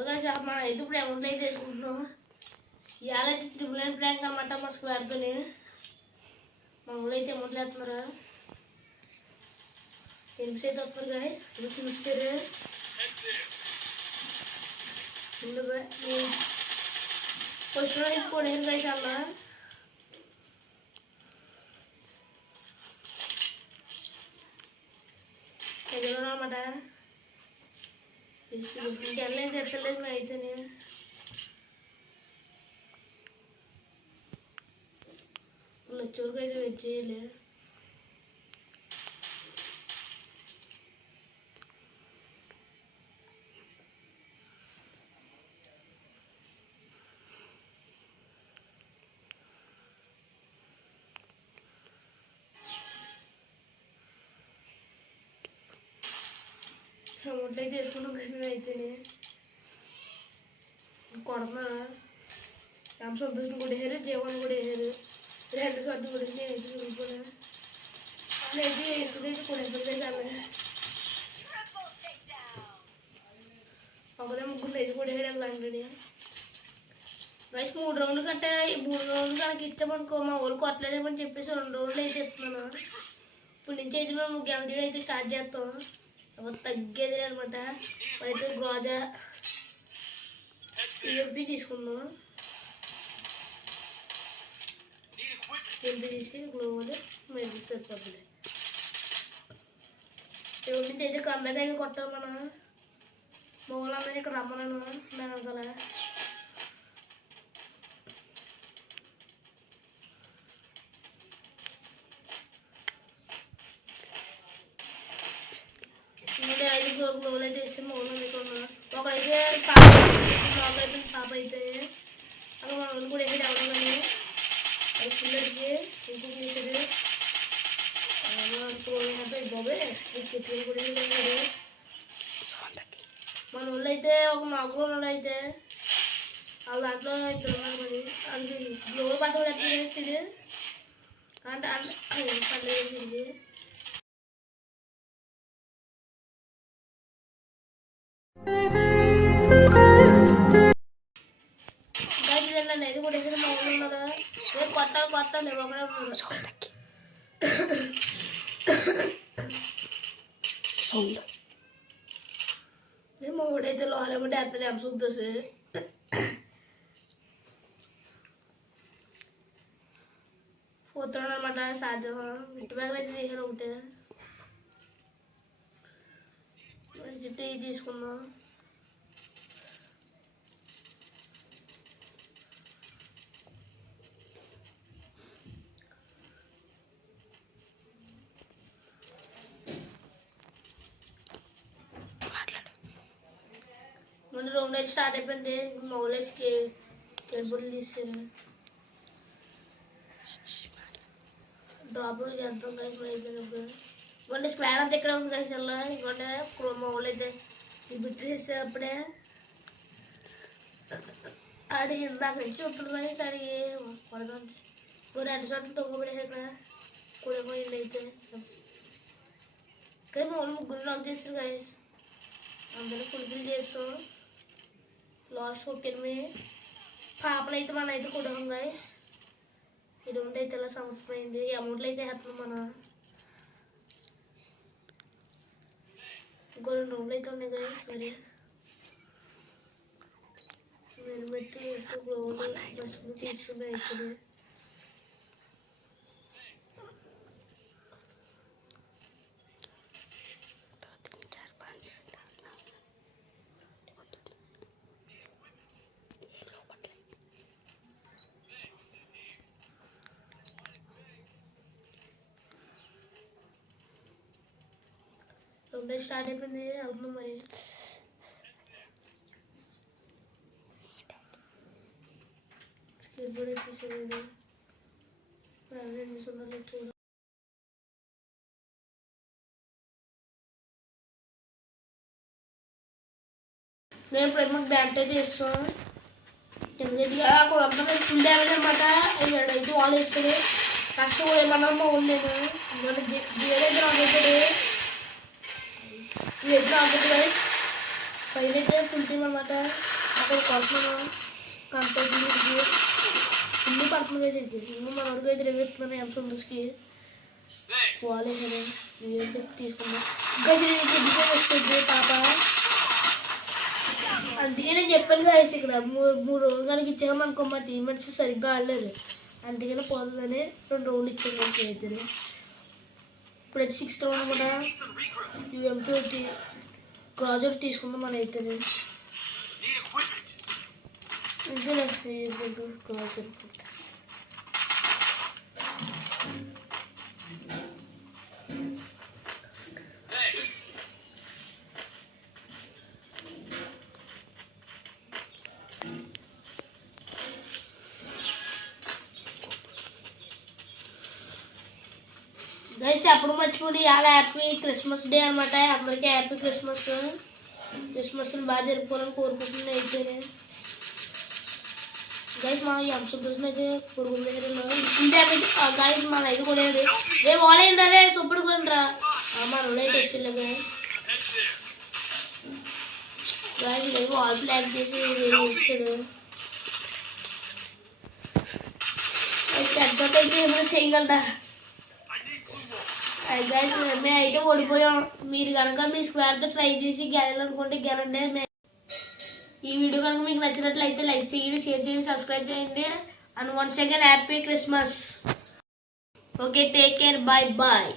మన అయితే ఇప్పుడు అమౌంట్ అయితే వేసుకుంటున్నాం. ఇవాళ అయితే 999 ప్రాంక్ అనమాట మా స్క్వేర్తోనే. మా ఊళ్ళో అయితే అమౌంట్ వేస్తున్నారు. ఎనిమిది అయితే వస్తారు కానీ ఇప్పుడు చూస్తారు. ఫస్ట్ అయితే కొడేరు గైస్ అన్న ఎదురు అనమాట. ఇంకెళ్ళేం తెత్తలేదు మేము అయితేనే. లచ్చూరుకు అయితే వెయిట్ చేయలే. అమౌంట్ అయితే వేసుకున్నాం కదా మేము అయితేనే. కొడుతున్నా సంతోషం కూడా వేసారు, జీవన్ కూడా వేసారు. 2 షాట్లు కూడా నేను అయితే చూడుకున్నా. అయితే వేసుకుంటే కొనేప్పుడు చాలా ఒకరే ముగ్గురు అయితే కూడా వేయడం లాంటి వయసు 3 రౌండ్లు కంటే 3 రౌండ్లు కనుక ఇచ్చామనుకో మా ఊరు కొట్టలేమని చెప్పేసి 2 రౌండ్లు అయితే ఇస్తున్నాను. ఇప్పుడు నుంచి అయితే మేము గెమతీడు అయితే స్టార్ట్ చేస్తాం. తగ్గేది అనమాట. అయితే గ్రోజా ఎంపీ తీసుకున్నాం. ఎంపీ తీసి గ్లోవల్ మెడిసిన్ సరిపోతుంది. ఎవరి నుంచి అయితే కమ్మాక అయితే కొట్టాలి మనం. మా వాళ్ళందరూ ఇక్కడ రమ్మన్నాను నేను అంతలా. గ్లోవల్ అయితే వేసి మా ఊళ్ళో మీకున్నా ఒకడైతే పాప అయితే అలా మా ఊళ్ళు కూడా వేసాడు ఎవరు కానీ అది పిల్లడికి ఇంటికి వేసాడు. బాబే చెట్లు కూడా వేసాడు. మన ఊళ్ళో అయితే ఒక నాగులు ఉన్నాడు. అయితే వాళ్ళ దాంట్లో ఇద్దరు ఉన్నారు. మరి అది గ్లోవల్ పట్ట కూడా ఎట్లా వేసింది అంటే పల్లె వేసింది. ఇది కూడా వేసిన మా ఊళ్ళో ఉన్నారా రేపు కొట్టాలి ఒకడే మా ఊడైతే లోలేమంటే అత్తలే ఎంసూద్దేసి పోతున్నాడు అనమాట. సాధ్యం ఇంటి బ్యాగ్ అయితే చేసాను ఒకటే టీ తీసుకుందాం. ముందు రౌండ్ అయితే స్టార్ట్ అయిపోయింది. మా ఊళ్ళోకి కేబుల్ తీసాను. డ్రాప్ చేద్దాం కలిసి అయిపోయినప్పుడు ఇంకొంటే స్క్వేర్ అంతా ఇక్కడ ఉంది కలిసి వెళ్ళా. ఇంకొంటే మా ఊళ్ళో అయితే ఈ బిట్ చేస్తే అప్పుడే ఆడి ఇందాక నుంచి ఉంటుంది కానీ సరే కొడదాం 2 షాట్లు తొంగబడేసి ఇక్కడ కూడపోయింది. అయితే కానీ మా ఊళ్ళు ముగ్గురు లాక్ చేస్తారు గైస్. అందరూ ఫుల్ఫిల్ చేస్తాం. లాస్ట్ కొట్టినవి పాపలు అయితే మన అయితే కొడదాం గైస్. ఈ రౌండ్ అయితే ఇలా సమర్పమైంది. ఈ అమౌంట్లు అయితే వేస్తున్నాం మన. ఇంకో 2 రౌండ్లు అయితే ఉన్నాయి గైస్. మరి నేను పెట్టి గ్లోవల్ ఫస్ట్ తీసుకుని అవుతుంది. రౌండ్ స్టార్ట్ అయిపోయింది. వెళ్తున్నాం మరి. స్కిల్ కూడా తీసేది చూడ నేను ఇప్పుడు మాకు బ్యాట్ అయితే ఇస్తాం. ఎందుకంటే అక్కడ అంతా ఫుల్ డ్యామేజ్ అనమాట. అయితే వాళ్ళు వేస్తుంది కష్టం ఏమన్నా ఉండేది. గేర్ అయితే నాకు అవుతాడు ఎప్పుడు ఆగుతుంది గైస్. పైన అయితే ఫుల్ టీమ్ అనమాట. అక్కడ కొడుతున్నాను కంపెనీ ఫుల్ పడుతుంది అయితే ఇంకా మన వరకు అయితే రేవెత్తున్నాను ఎంసోకి వాలే కదా ఏం తీసుకున్నా ఇంకా వస్తుంది పాప. అందుకే నేను చెప్పాను కదా ఇక్కడ మూడు రోజులు కనుక ఇచ్చామనుకో మా టీమ్మేట్స్ సరిగ్గా ఆడలేదు, అందుకనే పోతుందని 2 రౌండ్లు ఇచ్చాను అయితే. ఇప్పుడైతే 6th రౌండ్ కూడా UM20 క్రాజర్ తీసుకుందాం మన అయితే. క్రాజర్ గైస్ అప్పుడు మర్చిపోయి చాలా హ్యాపీ క్రిస్మస్ డే అనమాట. అందరికీ హ్యాపీ క్రిస్మస్ని బాగా జరుపుకోవాలని కోరుకుంటున్నాను అయితే. గైస్ మా అంశం కోసం అయితే కొడుకుల దగ్గర గైస్ మన అయితే కొనేది రే వాలేండి రే సూపర్ కొనరా మన అయితే వచ్చింది గైస్ వాల్ ప్లాన్ చేసి ఇస్తాడు. పెద్ద అయితే ఏమైనా చేయగలరా గైస్ మేము అయితే ఓడిపోయాం. మీరు కనుక మీ స్క్వేర్తో ట్రై చేసి గెలాలనుకుంటే గెలండి. ఈ వీడియో కనుక మీకు నచ్చినట్లయితే లైక్ చేయండి, షేర్ చేయండి, సబ్స్క్రైబ్ చేయండి. And once again happy Christmas. Okay, take care, bye bye.